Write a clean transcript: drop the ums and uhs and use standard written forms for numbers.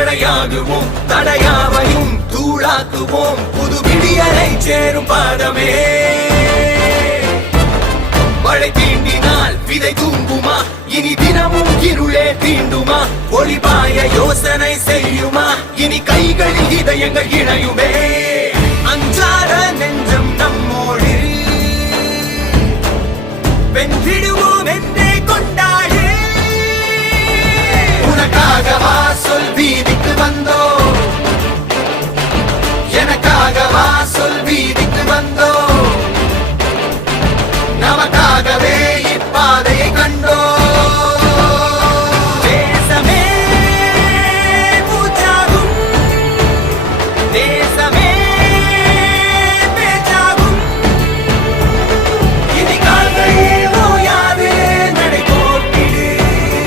மழையாகுவோம் தடையாவையும் தூளாக்குவோம் புது விடியலை சேரும் பாதமே மழை தீண்டினால் விதை தூங்குமா இனி தினமும் இருளே தீண்டுமா ஒளிபாய யோசனை செய்யுமா இனி கைகளில் இதயங்கள் இணையுமே அஞ்சாத நெஞ்சம் நம்மோடு வென்றிடுவோம் என்றே